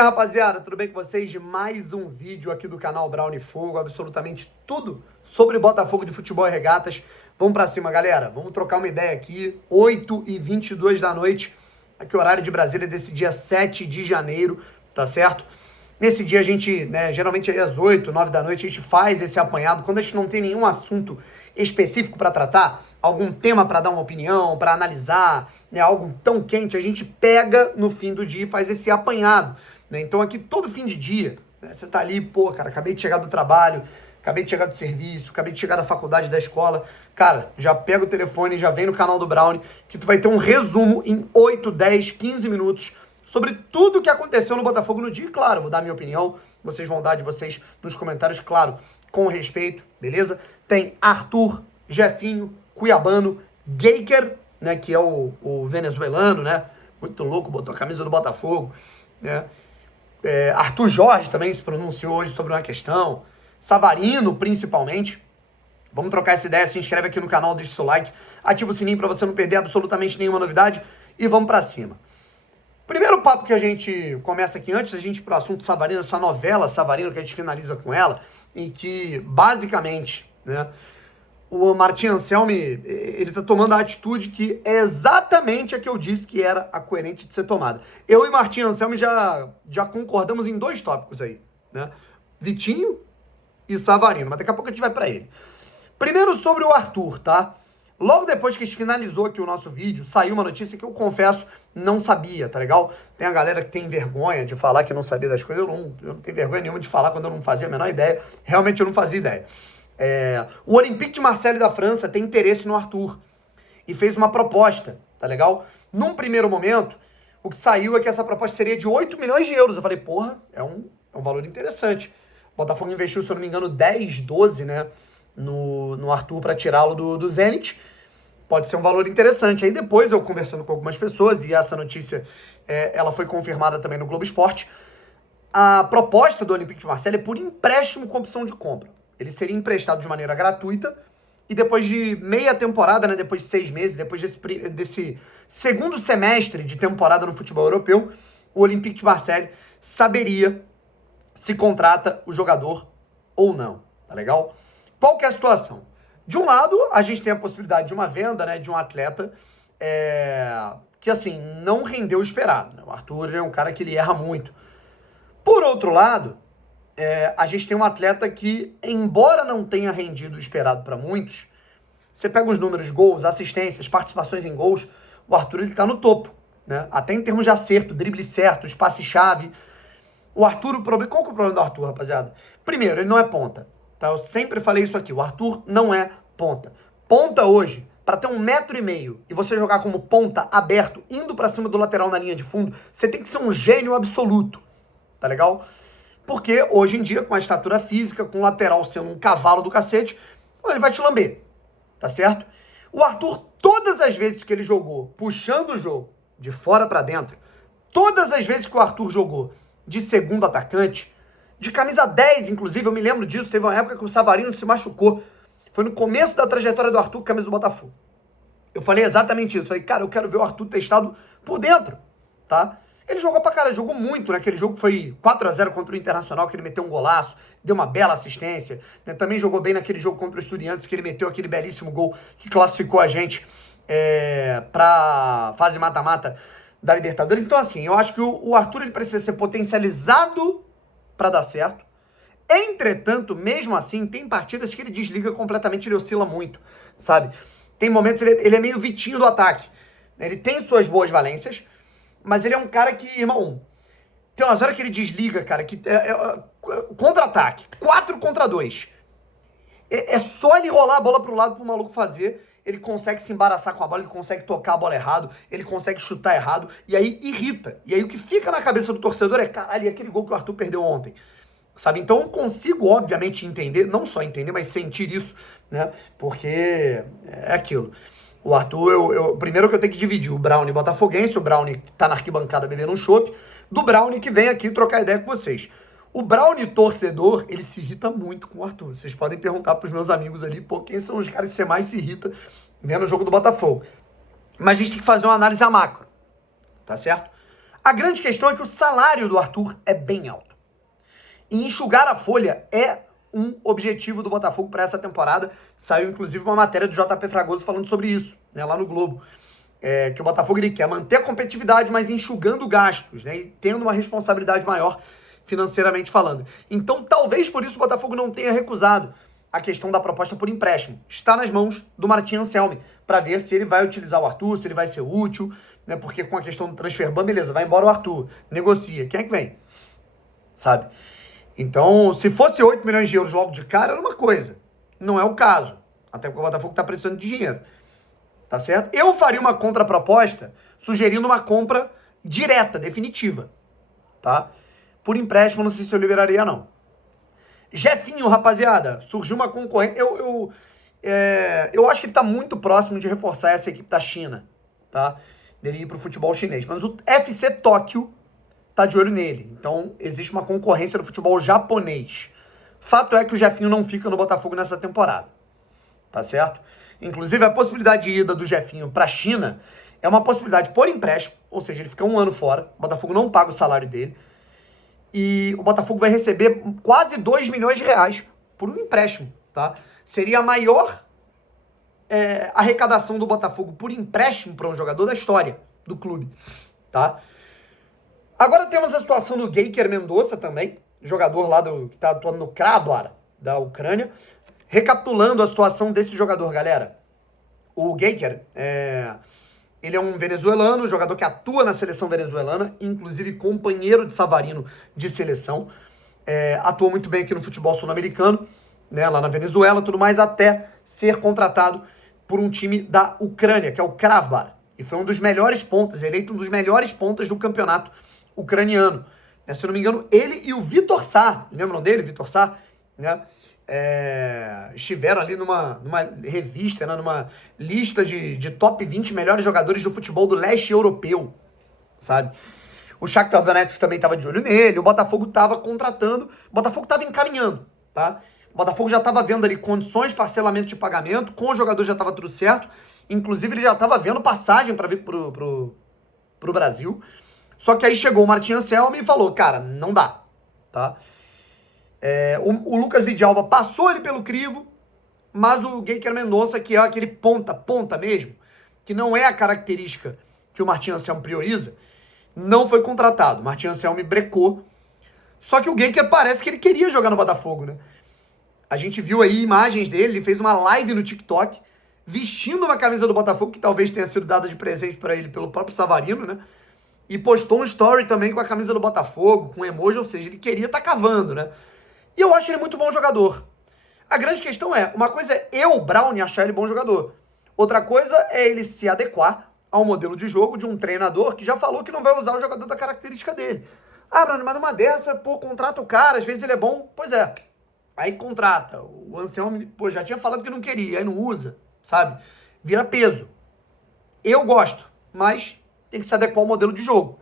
minha rapaziada, tudo bem com vocês? Mais um vídeo aqui do canal Brown e Fogo, absolutamente tudo sobre Botafogo de futebol e regatas. Vamos pra cima, galera, vamos trocar uma ideia aqui, 8h22 da noite, aqui o horário de Brasília desse dia 7 de janeiro, tá certo? Nesse dia a gente, geralmente aí às 8, 9 da noite, a gente faz esse apanhado, quando a gente não tem nenhum assunto específico para tratar, algum tema para dar uma opinião, para analisar, algo tão quente, a gente pega no fim do dia e faz esse apanhado, né? Então aqui todo fim de dia, você tá ali, pô, cara, acabei de chegar do trabalho, acabei de chegar do serviço, acabei de chegar da faculdade, da escola, cara, já pega o telefone, já vem no canal do Brown, que tu vai ter um resumo em 8, 10, 15 minutos sobre tudo o que aconteceu no Botafogo no dia. E claro, vou dar minha opinião, vocês vão dar de vocês nos comentários, claro, com respeito, beleza? Tem Arthur, Jefinho, Cuiabano, Geiker, né, que é o venezuelano, né, muito louco, botou a camisa do Botafogo, né, Arthur Jorge também se pronunciou hoje sobre uma questão, Savarino principalmente. Vamos trocar essa ideia, se inscreve aqui no canal, deixa o seu like, ativa o sininho para você não perder absolutamente nenhuma novidade e vamos para cima. Primeiro papo que a gente começa aqui, antes da gente ir pro assunto Savarino, essa novela Savarino que a gente finaliza com ela, em que basicamente, né, o Martin Anselmi, ele tá tomando a atitude que é exatamente a que eu disse que era a coerente de ser tomada. Eu e Martin Anselmi já concordamos em dois tópicos aí, né? Vitinho e Savarino, mas daqui a pouco a gente vai pra ele. Primeiro sobre o Arthur, tá? Logo depois que a gente finalizou aqui o nosso vídeo, saiu uma notícia que eu confesso não sabia, tá legal? Tem a galera que tem vergonha de falar que não sabia das coisas, eu não tenho vergonha nenhuma de falar quando eu não fazia a menor ideia, realmente eu não fazia ideia. O Olympique de Marseille da França tem interesse no Arthur e fez uma proposta, tá legal? Num primeiro momento, o que saiu é que essa proposta seria de 8 milhões de euros. Eu falei, porra, é um valor interessante. O Botafogo investiu, se eu não me engano, 10, 12, né, no Arthur para tirá-lo do Zenit. Pode ser um valor interessante. Aí depois, eu conversando com algumas pessoas, e essa notícia ela foi confirmada também no Globo Esporte, a proposta do Olympique de Marseille é por empréstimo com opção de compra. Ele seria emprestado de maneira gratuita e depois de meia temporada, né, depois de 6 meses, depois desse segundo semestre de temporada no futebol europeu, o Olympique de Marseille saberia se contrata o jogador ou não, tá legal? Qual que é a situação? De um lado, a gente tem a possibilidade de uma venda, né, de um atleta que, assim, não rendeu o esperado, né? O Arthur é um cara que ele erra muito. Por outro lado, a gente tem um atleta que, embora não tenha rendido o esperado para muitos, você pega os números de gols, assistências, participações em gols, o Arthur ele tá no topo, né? Até em termos de acerto, drible certo, espaço-chave. O Arthur, qual que é o problema do Arthur, rapaziada? Primeiro, ele não é ponta, tá? Eu sempre falei isso aqui, o Arthur não é ponta. Ponta hoje, para ter 1,5 m e você jogar como ponta aberto, indo para cima do lateral na linha de fundo, você tem que ser um gênio absoluto, tá legal? Porque hoje em dia, com a estatura física, com o lateral sendo um cavalo do cacete, ele vai te lamber, tá certo? O Arthur, todas as vezes que ele jogou puxando o jogo de fora para dentro, todas as vezes que o Arthur jogou de segundo atacante, de camisa 10, inclusive, eu me lembro disso, teve uma época que o Savarino se machucou, foi no começo da trajetória do Arthur com a camisa do Botafogo. Eu falei exatamente isso, falei, cara, eu quero ver o Arthur testado por dentro, tá? Ele jogou pra cara, jogou muito, né? Aquele jogo foi 4-0 contra o Internacional, que ele meteu um golaço, deu uma bela assistência, né? Também jogou bem naquele jogo contra o Estudiantes, que ele meteu aquele belíssimo gol que classificou a gente pra fase mata-mata da Libertadores. Então, assim, eu acho que o Arthur ele precisa ser potencializado pra dar certo. Entretanto, mesmo assim, tem partidas que ele desliga completamente, ele oscila muito, sabe? Tem momentos, ele é meio Vitinho do ataque. Ele tem suas boas valências, mas ele é um cara que, irmão, tem umas horas que ele desliga, cara, que contra-ataque, 4 contra 2. É só ele rolar a bola pro lado pro maluco fazer, ele consegue se embaraçar com a bola, ele consegue tocar a bola errado, ele consegue chutar errado, e aí irrita. E aí o que fica na cabeça do torcedor é, caralho, e aquele gol que o Arthur perdeu ontem? Sabe? Então eu consigo, obviamente, entender, não só entender, mas sentir isso, né? Porque é aquilo. O Arthur, primeiro que eu tenho que dividir o Brownie botafoguense, o Brownie que tá na arquibancada bebendo um chopp, do Brownie que vem aqui trocar ideia com vocês. O Brownie torcedor, ele se irrita muito com o Arthur. Vocês podem perguntar pros meus amigos ali, pô, quem são os caras que você mais se irrita vendo o jogo do Botafogo. Mas a gente tem que fazer uma análise a macro, tá certo? A grande questão é que o salário do Arthur é bem alto. E enxugar a folha é um objetivo do Botafogo para essa temporada. Saiu, inclusive, uma matéria do JP Fragoso falando sobre isso, né, lá no Globo. Que o Botafogo ele quer manter a competitividade, mas enxugando gastos, né, e tendo uma responsabilidade maior financeiramente falando. Então, talvez por isso o Botafogo não tenha recusado a questão da proposta por empréstimo. Está nas mãos do Martin Anselmi, para ver se ele vai utilizar o Arthur, se ele vai ser útil, né, porque com a questão do transfer ban, beleza, vai embora o Arthur, negocia. Quem é que vem? Sabe? Então, se fosse 8 milhões de euros logo de cara, era uma coisa. Não é o caso. Até porque o Botafogo está precisando de dinheiro. Tá certo? Eu faria uma contraproposta sugerindo uma compra direta, definitiva. Tá? Por empréstimo, não sei se eu liberaria, não. Jefinho, rapaziada, surgiu uma concorrência. Eu acho que ele tá muito próximo de reforçar essa equipe da China, tá? Dele ir pro futebol chinês. Mas o FC Tóquio tá de olho nele. Então, existe uma concorrência no futebol japonês. Fato é que o Jefinho não fica no Botafogo nessa temporada. Tá certo? Inclusive, a possibilidade de ida do Jefinho pra China é uma possibilidade por empréstimo, ou seja, ele fica um ano fora, o Botafogo não paga o salário dele, e o Botafogo vai receber quase 2 milhões de reais por um empréstimo, tá? Seria a maior arrecadação do Botafogo por empréstimo para um jogador da história do clube, tá? Agora temos a situação do Geiker Mendonça também, jogador lá que tá atuando no Krasnodar da Ucrânia. Recapitulando a situação desse jogador, galera. O Geiker, ele é um venezuelano, jogador que atua na seleção venezuelana, inclusive companheiro de Savarino de seleção. Atua muito bem aqui no futebol sul-americano, né, lá na Venezuela, tudo mais, até ser contratado por um time da Ucrânia, que é o Krasnodar. E foi um dos melhores pontas, eleito um dos melhores pontas do campeonato ucraniano. Se eu não me engano, ele e o Vitor Sá, lembram dele, Vitor Sá? Né? Estiveram ali numa revista, né, numa lista de top 20 melhores jogadores do futebol do leste europeu, sabe? O Shakhtar Donetsk também estava de olho nele, o Botafogo estava contratando, o Botafogo estava encaminhando, tá? O Botafogo já estava vendo ali condições de parcelamento de pagamento, com o jogador já estava tudo certo, inclusive ele já estava vendo passagem para vir pro Brasil, só que aí chegou o Martin Anselmi e falou, cara, não dá, tá? O Lucas Vidalba passou ele pelo crivo, mas o Geiker Mendonça, que é aquele ponta mesmo, que não é a característica que o Martin Anselmi prioriza, não foi contratado. O Martin Anselmi brecou. Só que o Geiker parece que ele queria jogar no Botafogo, né? A gente viu aí imagens dele, ele fez uma live no TikTok, vestindo uma camisa do Botafogo, que talvez tenha sido dada de presente para ele pelo próprio Savarino, né? E postou um story também com a camisa do Botafogo, com emoji, ou seja, ele queria estar cavando, né? E eu acho ele muito bom jogador. A grande questão uma coisa é eu, Brown, achar ele bom jogador. Outra coisa é ele se adequar ao modelo de jogo de um treinador que já falou que não vai usar o jogador da característica dele. Ah, Brown, mas numa dessa, contrata o cara, às vezes ele é bom. Pois é. Aí contrata. O Anselmi, já tinha falado que não queria, aí não usa, sabe? Vira peso. Eu gosto, mas tem que se adequar ao modelo de jogo.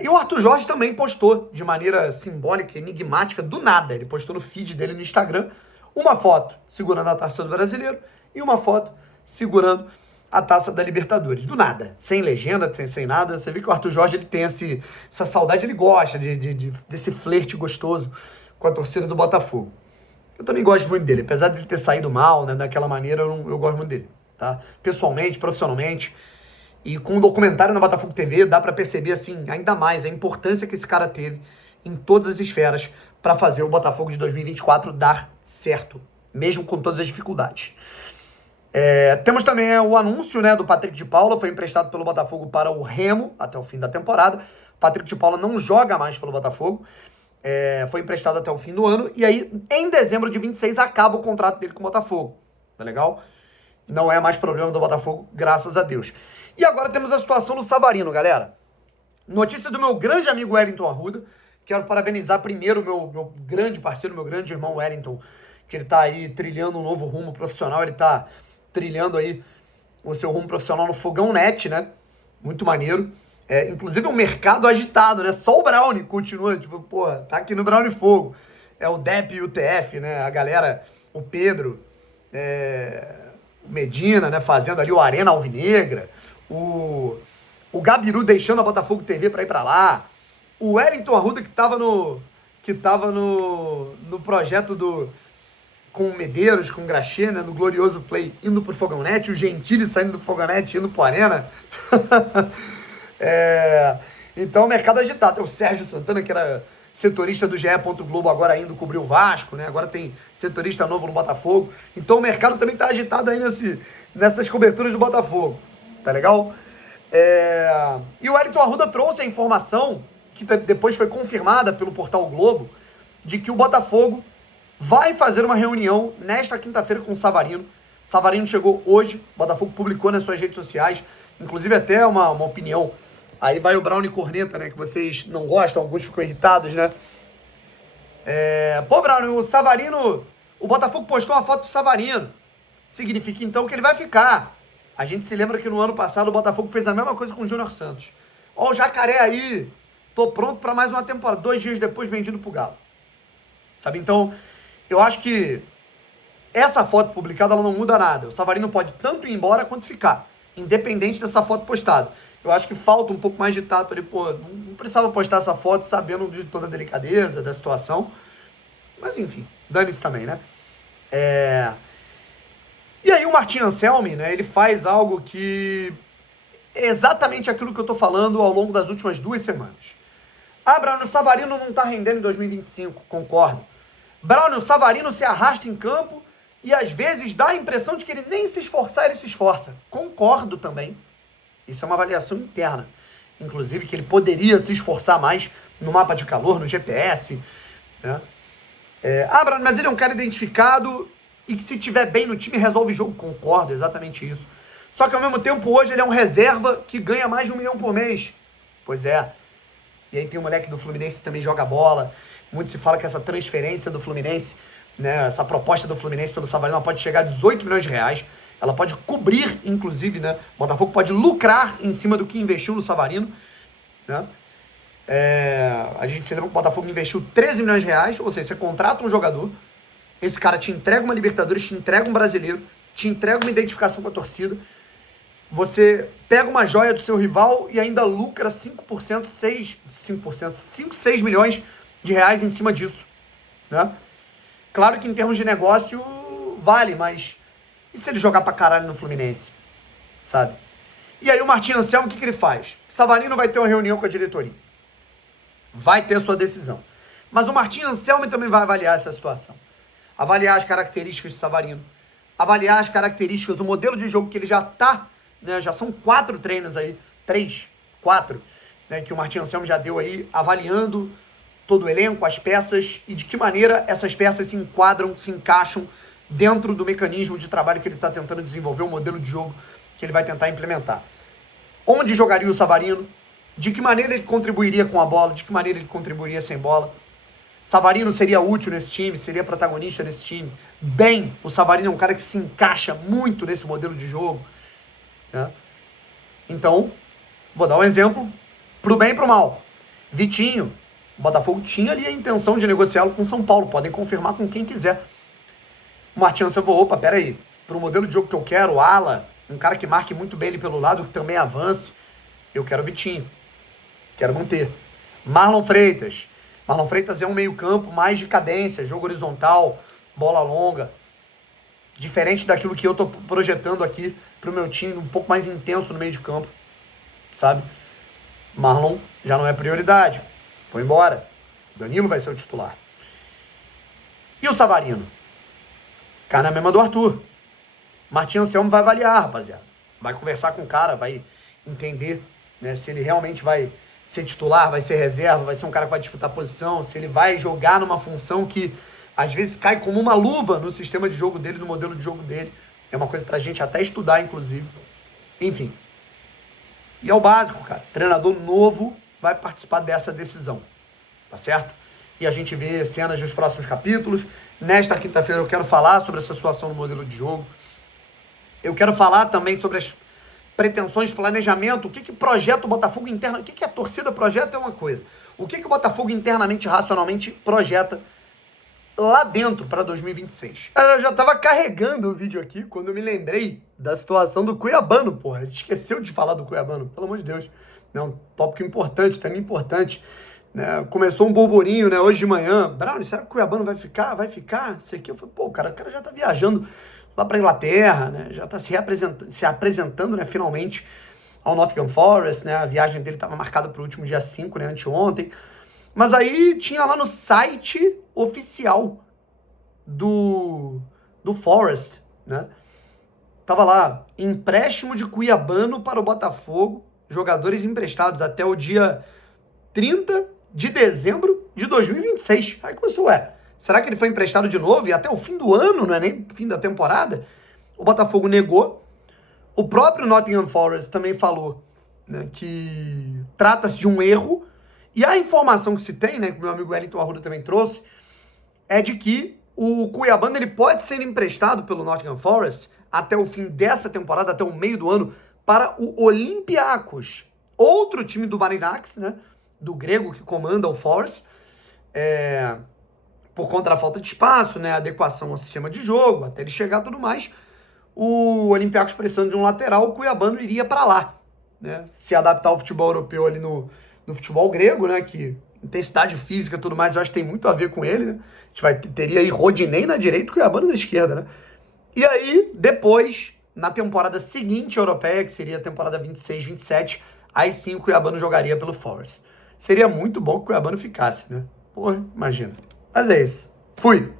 E o Arthur Jorge também postou de maneira simbólica, enigmática, do nada. Ele postou no feed dele no Instagram uma foto segurando a taça do Brasileiro e uma foto segurando a taça da Libertadores. Do nada, sem legenda, sem nada. Você vê que o Arthur Jorge ele tem essa saudade, ele gosta desse flerte gostoso com a torcida do Botafogo. Eu também gosto muito dele, apesar de ele ter saído mal, né, daquela maneira, eu gosto muito dele, tá? Pessoalmente, profissionalmente. E com o documentário na Botafogo TV, dá pra perceber, assim, ainda mais a importância que esse cara teve em todas as esferas para fazer o Botafogo de 2024 dar certo, mesmo com todas as dificuldades. Temos também o anúncio, né, do Patrick de Paula, foi emprestado pelo Botafogo para o Remo até o fim da temporada. Patrick de Paula não joga mais pelo Botafogo, foi emprestado até o fim do ano, e aí, em dezembro de 26, acaba o contrato dele com o Botafogo, tá legal? Não é mais problema do Botafogo, graças a Deus. E agora temos a situação do Savarino, galera. Notícia do meu grande amigo Wellington Arruda. Quero parabenizar primeiro o meu grande parceiro, meu grande irmão Wellington, que ele tá aí trilhando um novo rumo profissional. Ele tá trilhando aí o seu rumo profissional no Fogão Net, né? Muito maneiro. Inclusive é um mercado agitado, né? Só o Brownie continua, tipo, porra, tá aqui no Brownie Fogo. É o Dep e o TF, né? A galera, o Pedro, o Medina, né? Fazendo ali o Arena Alvinegra. O O Gabiru deixando a Botafogo TV para ir para lá. O Wellington Arruda que tava no projeto com o Medeiros, com o Graxê, né, no Glorioso Play, indo pro Fogonete. O Gentili saindo do Fogonete, indo pro Arena. Então, o mercado agitado. O Sérgio Santana, que era setorista do GE. Globo, agora indo cobrir o Vasco, né? Agora tem setorista novo no Botafogo. Então, o mercado também tá agitado aí nessas coberturas do Botafogo. Tá legal? E o Wellington Arruda trouxe a informação, que depois foi confirmada pelo portal o Globo, de que o Botafogo vai fazer uma reunião nesta quinta-feira com o Savarino. Savarino chegou hoje, o Botafogo publicou nas suas redes sociais, inclusive até uma opinião. Aí vai o Brownie Corneta, né, que vocês não gostam, alguns ficam irritados, né? Pô, Brownie, o Savarino, o Botafogo postou uma foto do Savarino. Significa então que ele vai ficar. A gente se lembra que no ano passado o Botafogo fez a mesma coisa com o Júnior Santos. Ó, o Jacaré aí, tô pronto para mais uma temporada. 2 dias depois, vendido pro Galo. Sabe, então, eu acho que essa foto publicada, ela não muda nada. O Savarino pode tanto ir embora quanto ficar, independente dessa foto postada. Eu acho que falta um pouco mais de tato ali, pô, não precisava postar essa foto sabendo de toda a delicadeza da situação. Mas, enfim, dane-se também, né? E aí o Martin Anselmi, né, ele faz algo que é exatamente aquilo que eu tô falando ao longo das últimas 2 semanas. Brownie, o Savarino não tá rendendo em 2025, concordo. Brownie, o Savarino se arrasta em campo e às vezes dá a impressão de que ele nem se esforçar, ele se esforça. Concordo também. Isso é uma avaliação interna. Inclusive que ele poderia se esforçar mais no mapa de calor, no GPS. Né? Brownie, mas ele é um cara identificado e que se tiver bem no time resolve o jogo. Concordo, exatamente isso. Só que ao mesmo tempo hoje ele é um reserva que ganha mais de 1 milhão por mês. Pois é. E aí tem um moleque do Fluminense que também joga bola. Muito se fala que essa transferência do Fluminense, né, essa proposta do Fluminense pelo Savarino, pode chegar a 18 milhões de reais. Ela pode cobrir, inclusive, né? O Botafogo pode lucrar em cima do que investiu no Savarino. Né? A gente se lembra que o Botafogo investiu 13 milhões de reais, ou seja, você contrata um jogador, esse cara te entrega uma Libertadores, te entrega um brasileiro, te entrega uma identificação com a torcida, você pega uma joia do seu rival e ainda lucra 5%, 6 milhões de reais em cima disso. Né? Claro que em termos de negócio vale, mas e se ele jogar pra caralho no Fluminense? Sabe? E aí o Martin Anselmo, o que ele faz? Savarino vai ter uma reunião com a diretoria. Vai ter a sua decisão. Mas o Martin Anselmo também vai avaliar essa situação. Avaliar as características de Savarino. Avaliar as características, o modelo de jogo que ele já tá, né? Já são 4 treinos aí. 3, 4, né? Que o Martin Anselmo já deu aí, avaliando todo o elenco, as peças e de que maneira essas peças se enquadram, se encaixam dentro do mecanismo de trabalho que ele está tentando desenvolver, o modelo de jogo que ele vai tentar implementar. Onde jogaria o Savarino? De que maneira ele contribuiria com a bola? De que maneira ele contribuiria sem bola? Savarino seria útil nesse time? Seria protagonista nesse time? Bem, o Savarino é um cara que se encaixa muito nesse modelo de jogo. Né? Então, vou dar um exemplo pro bem e pro mal. Vitinho, o Botafogo tinha ali a intenção de negociá-lo com o São Paulo. Podem confirmar com quem quiser. O Martin Anselmo, opa, peraí, pro modelo de jogo que eu quero, ala, um cara que marque muito bem ele pelo lado, que também avance, eu quero o Vitinho, quero manter. Marlon Freitas é um meio campo mais de cadência, jogo horizontal, bola longa, diferente daquilo que eu tô projetando aqui pro meu time, um pouco mais intenso no meio de campo, sabe? Marlon já não é prioridade, foi embora, Danilo vai ser o titular. E o Savarino? Cai na mesma do Arthur. Martin Anselmo vai avaliar, rapaziada. Vai conversar com o cara, vai entender, né, se ele realmente vai ser titular, vai ser reserva, vai ser um cara que vai disputar posição, se ele vai jogar numa função que às vezes cai como uma luva no sistema de jogo dele, no modelo de jogo dele. É uma coisa pra gente até estudar, inclusive. Enfim. E é o básico, cara. Treinador novo vai participar dessa decisão. Tá certo? E a gente vê cenas dos próximos capítulos. Nesta quinta-feira eu quero falar sobre essa situação no modelo de jogo. Eu quero falar também sobre as pretensões, planejamento, o que projeta o Botafogo interno, o que a torcida projeta é uma coisa. O que o Botafogo internamente, racionalmente projeta lá dentro para 2026. Eu já tava carregando o vídeo aqui quando eu me lembrei da situação do Cuiabano, porra. A gente esqueceu de falar do Cuiabano, pelo amor de Deus. É um tópico importante, tema importante. Né? Começou um burburinho, né, hoje de manhã. Brown, será que o Cuiabano vai ficar? Vai ficar? Isso aqui. Eu falei, pô, o cara já tá viajando lá pra Inglaterra, né? Já tá se apresentando, né, finalmente ao Nottingham Forest, né? A viagem dele estava marcada para o último dia 5, né, anteontem. Mas aí tinha lá no site oficial do Forest, né? Tava lá, empréstimo de Cuiabano para o Botafogo, jogadores emprestados até o dia 30 de dezembro de 2026. Aí começou, será que ele foi emprestado de novo e até o fim do ano, não é nem fim da temporada? O Botafogo negou. O próprio Nottingham Forest também falou, né, que trata-se de um erro. E a informação que se tem, né, que o meu amigo Wellington Arruda também trouxe, é de que o Cuiabano ele pode ser emprestado pelo Nottingham Forest até o fim dessa temporada, até o meio do ano, para o Olympiacos, outro time do Marinax, né, do grego que comanda o Forest, por conta da falta de espaço, né, adequação ao sistema de jogo, até ele chegar e tudo mais. O Olympiacos precisando de um lateral, o Cuiabano iria para lá, né, se adaptar ao futebol europeu ali no futebol grego, né, que intensidade física e tudo mais, eu acho que tem muito a ver com ele, né, a gente teria aí Rodinei na direita e Cuiabano na esquerda, né. E aí, depois, na temporada seguinte europeia, que seria a temporada 26-27, aí sim o Cuiabano jogaria pelo Forest. Seria muito bom que o Cuiabano ficasse, né, porra, imagina. Mas é isso, fui!